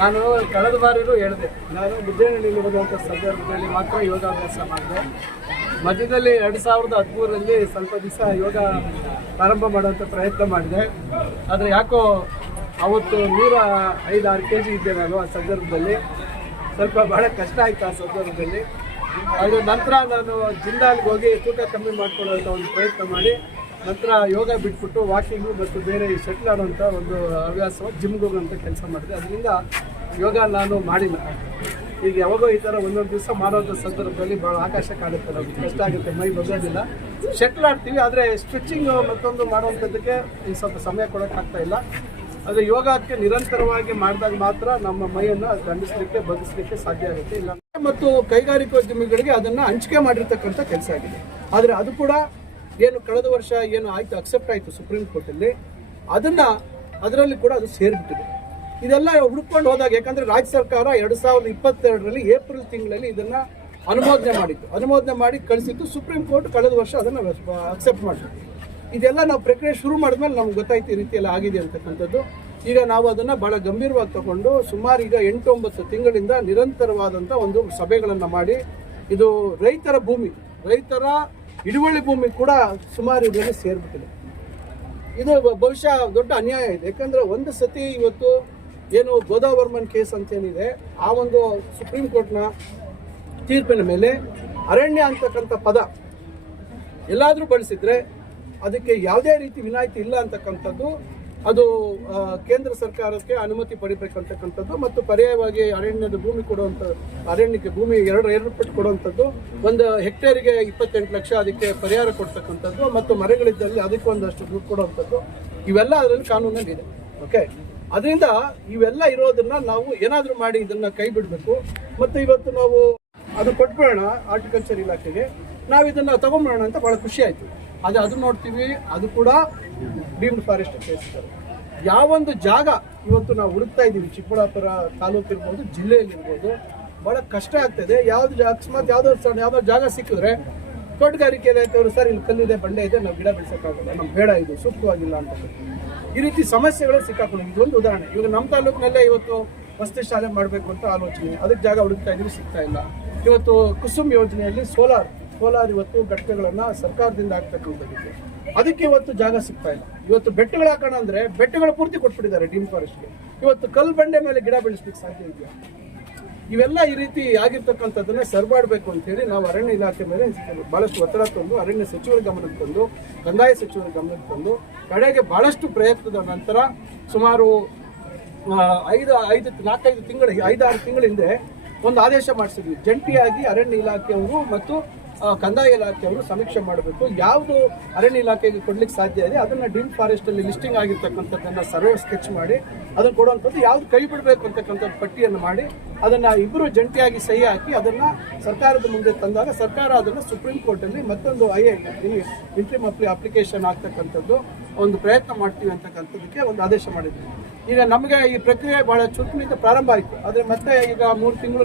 ಬಾರಿನೂ ಹೇಳಿದೆ. ನಾನು ಮುದ್ದೇನಹಳ್ಳಿಯಲ್ಲಿ ಇರುವಂಥ ಸಂದರ್ಭದಲ್ಲಿ ಮಾತ್ರ ಯೋಗಾಭ್ಯಾಸ ಮಾಡಿದೆ. ಮಧ್ಯದಲ್ಲಿ ಎರಡು ಸಾವಿರದ ಹದಿಮೂರರಲ್ಲಿ ಸ್ವಲ್ಪ ದಿವಸ ಯೋಗ ಪ್ರಾರಂಭ ಮಾಡುವಂಥ ಪ್ರಯತ್ನ ಮಾಡಿದೆ. ಆದರೆ ಯಾಕೋ ಅವತ್ತು ನೂರ ಐದಾರು ಕೆ ಜಿ ಇದ್ದೆ ನಾನು ಆ ಸಂದರ್ಭದಲ್ಲಿ. ಸ್ವಲ್ಪ ಭಾಳ ಕಷ್ಟ ಆಯಿತು ಆ ಸಂದರ್ಭದಲ್ಲಿ. ಅದರ ನಂತರ ನಾನು ಜಿಂದಾಲ್ಗೆ ಹೋಗಿ ತೂಕ ಕಮ್ಮಿ ಮಾಡ್ಕೊಳ್ಳುವಂಥ ಒಂದು ಪ್ರಯತ್ನ ಮಾಡಿ ನಂತರ ಯೋಗ ಬಿಟ್ಬಿಟ್ಟು ವಾಕಿಂಗು ಮತ್ತು ಬೇರೆ ಶಟ್ಲ್ ಆಡುವಂಥ ಒಂದು ಹವ್ಯಾಸ ಜಿಮ್ಗೆ ಹೋಗೋಂಥ ಕೆಲಸ ಮಾಡಿದೆ. ಅದರಿಂದ ಯೋಗ ನಾನು ಮಾಡಿಲ್ಲ. ಈಗ ಯಾವಾಗೋ ಈ ಥರ ಒಂದೊಂದು ದಿವಸ ಮಾಡೋದ್ರ ಸಂದರ್ಭದಲ್ಲಿ ಭಾಳ ಆಕಾಶ ಕಾಣುತ್ತೆ ನಮಗೆ. ಕಷ್ಟ ಆಗುತ್ತೆ, ಮೈ ಬಗ್ಗೋದಿಲ್ಲ ಶಟ್ಲ್ ಆಡ್ತೀವಿ, ಆದರೆ ಸ್ಟ್ರೆಚಿಂಗ್ ಮತ್ತೊಂದು ಮಾಡುವಂಥದ್ದಕ್ಕೆ ಈ ಸ್ವಲ್ಪ ಸಮಯ ಕೊಡೋಕ್ಕಾಗ್ತಾ ಇಲ್ಲ. ಆದರೆ ಯೋಗಕ್ಕೆ ನಿರಂತರವಾಗಿ ಮಾಡಿದಾಗ ಮಾತ್ರ ನಮ್ಮ ಮೈಯನ್ನು ದಂಡಿಸಲಿಕ್ಕೆ ಬದಲಿಸಲಿಕ್ಕೆ ಸಾಧ್ಯ ಆಗುತ್ತೆ. ಇಲ್ಲ ಮತ್ತು ಕೈಗಾರಿಕೋದ್ಯಮಿಗಳಿಗೆ ಅದನ್ನು ಹಂಚಿಕೆ ಮಾಡಿರ್ತಕ್ಕಂಥ ಕೆಲಸ ಆಗಿದೆ. ಆದರೆ ಅದು ಕೂಡ ಏನು ಕಳೆದ ವರ್ಷ ಏನು ಆಯಿತು ಅಕ್ಸೆಪ್ಟ್ ಆಯಿತು ಸುಪ್ರೀಂ ಕೋರ್ಟಲ್ಲಿ. ಅದನ್ನು ಅದರಲ್ಲಿ ಕೂಡ ಅದು ಸೇರಿಬಿಟ್ಟಿದೆ. ಇದೆಲ್ಲ ಹುಡ್ಕೊಂಡು ಹೋದಾಗ ಯಾಕಂದ್ರೆ ರಾಜ್ಯ ಸರ್ಕಾರ ಎರಡು ಸಾವಿರದ ಇಪ್ಪತ್ತೆರಡರಲ್ಲಿ ಏಪ್ರಿಲ್ ತಿಂಗಳಲ್ಲಿ ಇದನ್ನ ಅನುಮೋದನೆ ಮಾಡಿತ್ತು. ಅನುಮೋದನೆ ಮಾಡಿ ಕಳಿಸಿತ್ತು. ಸುಪ್ರೀಂ ಕೋರ್ಟ್ ಕಳೆದ ವರ್ಷ ಅದನ್ನು ಅಕ್ಸೆಪ್ಟ್ ಮಾಡಿತ್ತು ಇದೆಲ್ಲ ನಾವು ಪ್ರಕ್ರಿಯೆ ಶುರು ಮಾಡಿದ್ಮೇಲೆ ನಮ್ಗೆ ಗೊತ್ತಾಯ್ತು ಈ ರೀತಿ ಎಲ್ಲ ಆಗಿದೆ ಅಂತಕ್ಕಂಥದ್ದು. ಈಗ ನಾವು ಅದನ್ನು ಭಾಳ ಗಂಭೀರವಾಗಿ ತಗೊಂಡು ಸುಮಾರು ಈಗ ಎಂಟು ಒಂಬತ್ತು ತಿಂಗಳಿಂದ ನಿರಂತರವಾದಂಥ ಒಂದು ಸಭೆಗಳನ್ನು ಮಾಡಿ, ಇದು ರೈತರ ಭೂಮಿ, ರೈತರ ಹಿಡುವಳಿ ಭೂಮಿ ಕೂಡ ಸುಮಾರು ಇದರಲ್ಲಿ ಸೇರ್ಬಿಟ್ಟಿದೆ. ಇದು ಬಹುಶಃ ದೊಡ್ಡ ಅನ್ಯಾಯ ಇದೆ. ಯಾಕಂದ್ರೆ ಒಂದು ಸತಿ ಇವತ್ತು ಏನು ಗೋದಾವರ್ಮನ್ ಕೇಸ್ ಅಂತ ಏನಿದೆ ಆ ಒಂದು ಸುಪ್ರೀಂ ಕೋರ್ಟ್ನ ತೀರ್ಪಿನ ಮೇಲೆ ಅರಣ್ಯ ಅಂತಕ್ಕಂಥ ಪದ ಎಲ್ಲಾದರೂ ಬಳಸಿದ್ರೆ ಅದಕ್ಕೆ ಯಾವುದೇ ರೀತಿ ವಿನಾಯಿತಿ ಇಲ್ಲ ಅಂತಕ್ಕಂಥದ್ದು, ಅದು ಕೇಂದ್ರ ಸರ್ಕಾರಕ್ಕೆ ಅನುಮತಿ ಪಡಿಬೇಕಂತಕ್ಕಂಥದ್ದು ಮತ್ತು ಪರ್ಯಾಯವಾಗಿ ಅರಣ್ಯದ ಭೂಮಿ ಕೊಡುವಂಥ, ಅರಣ್ಯಕ್ಕೆ ಭೂಮಿ ಎರಡು ಎರಡು ಪಟ್ಟು ಕೊಡುವಂಥದ್ದು, ಒಂದು ಹೆಕ್ಟೇರಿಗೆ ಇಪ್ಪತ್ತೆಂಟು ಲಕ್ಷ ಅದಕ್ಕೆ ಪರಿಹಾರ ಕೊಡ್ತಕ್ಕಂಥದ್ದು ಮತ್ತು ಮರಗಳಿದ್ದಲ್ಲಿ ಅದಕ್ಕೆ ಒಂದಷ್ಟು ದುಡ್ಡು ಕೊಡುವಂಥದ್ದು, ಇವೆಲ್ಲ ಅದರಲ್ಲಿ ಕಾನೂನಲ್ಲಿ ಇದೆ ಓಕೆ ಅದರಿಂದ ಇವೆಲ್ಲ ಇರೋದನ್ನ ನಾವು ಏನಾದರೂ ಮಾಡಿ ಇದನ್ನ ಕೈ ಬಿಡಬೇಕು. ಮತ್ತು ಇವತ್ತು ನಾವು ಅದು ಕೊಟ್ಬಿಡೋಣ ಆರ್ಟಿಕಲ್ಚರ್ ಇಲಾಖೆಗೆ. ನಾವು ಇದನ್ನ ತಗೊಂಬಿಡೋಣ ಅಂತ ಭಾಳ ಖುಷಿ ಆಯ್ತು. ಆದರೆ ಅದು ನೋಡ್ತೀವಿ, ಅದು ಕೂಡ ಡೀಮ್ಡ್ ಫಾರೆಸ್ಟ್ ಸೇರಿಸ್ತಾರೆ ಯಾವೊಂದು ಜಾಗ ಇವತ್ತು ನಾವು ಹುಡುಕ್ತಾ ಇದ್ದೀವಿ, ಚಿಕ್ಕಬಳ್ಳಾಪುರ ತಾಲೂಕು ಇರ್ಬೋದು, ಜಿಲ್ಲೆಯಲ್ಲಿ ಇರ್ಬೋದು ಭಾಳ ಕಷ್ಟ ಆಗ್ತದೆ ಯಾವ್ದು ಅಕಸ್ಮಾತ್ ಯಾವುದೋ ಯಾವುದೋ ಜಾಗ ಸಿಕ್ಕಿದ್ರೆ ತೋಟಗಾರಿಕೆ ರೈತರು ಸರ್, ಇಲ್ಲಿ ಕಲ್ಲಿದೆ, ಬಂಡೆ ಇದೆ, ನಾವು ಗಿಡ ಬೆಳೆಸೋಕ್ಕಾಗಲ್ಲ, ನಮ್ಗೆ ಬೇಡ ಇದು, ಸೂಕ್ತವಾಗಿಲ್ಲ ಅಂತ ಈ ರೀತಿ ಸಮಸ್ಯೆಗಳು ಸಿಕ್ಕಾಕೊಂಡು ಒಂದು ಉದಾಹರಣೆ. ಇವಾಗ ನಮ್ಮ ತಾಲೂಕಿನಲ್ಲೇ ಇವತ್ತು ವಸತಿ ಶಾಲೆ ಮಾಡಬೇಕು ಅಂತ ಆಲೋಚನೆ ಅದಕ್ಕೆ ಜಾಗ ಹುಡುಕ್ತಾ ಇದ್ದೀವಿ, ಸಿಗ್ತಾ ಇಲ್ಲ. ಇವತ್ತು ಕುಸುಮ್ ಯೋಜನೆಯಲ್ಲಿ ಸೋಲಾರ್ ಸೋಲಾರ್ ಇವತ್ತು ಘಟಕಗಳನ್ನ ಸರ್ಕಾರದಿಂದ ಆಗ್ತಕ್ಕಂಥದ್ದಕ್ಕೆ ಅದಕ್ಕೆ ಇವತ್ತು ಜಾಗ ಸಿಗ್ತಾ ಇಲ್ಲ. ಇವತ್ತು ಬೆಟ್ಟಗಳ ಹಾಕೋಣ ಅಂದ್ರೆ ಬೆಟ್ಟಗಳು ಪೂರ್ತಿ ಕೊಟ್ಬಿಟ್ಟಿದ್ದಾರೆ, ಡೀಮ್ ಫಾರೆಸ್ಟ್ಗೆ. ಇವತ್ತು ಕಲ್ಲು ಬಂಡೆ ಮೇಲೆ ಗಿಡ ಬೆಳೆಸ್ಲಿಕ್ಕೆ ಸಾಧ್ಯ ಇದೆಯಾ? ಇವೆಲ್ಲ ಈ ರೀತಿ ಆಗಿರ್ತಕ್ಕಂಥದ್ದನ್ನ ಅಂತ ಹೇಳಿ ನಾವು ಅರಣ್ಯ ಇಲಾಖೆ ಮೇಲೆ ಬಹಳಷ್ಟು ಒತ್ತಡ ತಂದು, ಅರಣ್ಯ ಸಚಿವರ ಗಮನಕ್ಕೆ ತಂದು, ಕಂದಾಯ ಸಚಿವರ ಗಮನಕ್ಕೆ ತಂದು, ಕಡೆಗೆ ಬಹಳಷ್ಟು ಪ್ರಯತ್ನದ ನಂತರ ಸುಮಾರು ಐದು ಐದು, ನಾಲ್ಕೈದು ತಿಂಗಳ, ಐದಾರು ತಿಂಗಳ ಹಿಂದೆ ಒಂದು ಆದೇಶ ಮಾಡಿಸಿದ್ವಿ. ಜಂಟಿಯಾಗಿ ಅರಣ್ಯ ಇಲಾಖೆಯವರು ಮತ್ತು ಕಂದಾಯ ಇಲಾಖೆಯವರು ಸಮೀಕ್ಷೆ ಮಾಡಬೇಕು. ಯಾವುದು ಅರಣ್ಯ ಇಲಾಖೆಗೆ ಕೊಡ್ಲಿಕ್ಕೆ ಸಾಧ್ಯ ಇದೆ, ಅದನ್ನ ಡೀಮ್ ಫಾರೆಸ್ಟ್ ಅಲ್ಲಿ ಲಿಸ್ಟಿಂಗ್ ಆಗಿರ್ತಕ್ಕಂಥದ್ದನ್ನ ಸರ್ವೆ ಸ್ಕೆಚ್ ಮಾಡಿ, ಅದನ್ನ ಕೊಡುವಂಥದ್ದು ಯಾವ್ದು ಕೈ ಬಿಡಬೇಕು ಅಂತಕ್ಕಂಥದ್ದು ಪಟ್ಟಿಯನ್ನು ಮಾಡಿ, ಅದನ್ನ ಇಬ್ಬರು ಜಂಟಿಯಾಗಿ ಸಹಿ ಹಾಕಿ, ಅದನ್ನ ಸರ್ಕಾರದ ಮುಂದೆ ತಂದಾಗ ಸರ್ಕಾರ ಅದನ್ನ ಸುಪ್ರೀಂ ಕೋರ್ಟ್ ಅಲ್ಲಿ ಮತ್ತೊಂದು ಐ ಇಂಟ್ರಿಮ್ ಅಪ್ಲಿಕೇಶನ್ ಆಗ್ತಕ್ಕಂಥದ್ದು ಒಂದು ಪ್ರಯತ್ನ ಮಾಡ್ತೀವಿ ಅಂತಕ್ಕಂಥದ್ದಕ್ಕೆ ಒಂದು ಆದೇಶ ಮಾಡಿದ್ವಿ ಈಗ ನಮಗೆ ಈ ಪ್ರಕ್ರಿಯೆ ಬಹಳ ಚುರುಕಿನಿಂದ ಪ್ರಾರಂಭ ಆಯಿತು. ಆದರೆ ಮತ್ತೆ ಈಗ ಮೂರು ತಿಂಗಳು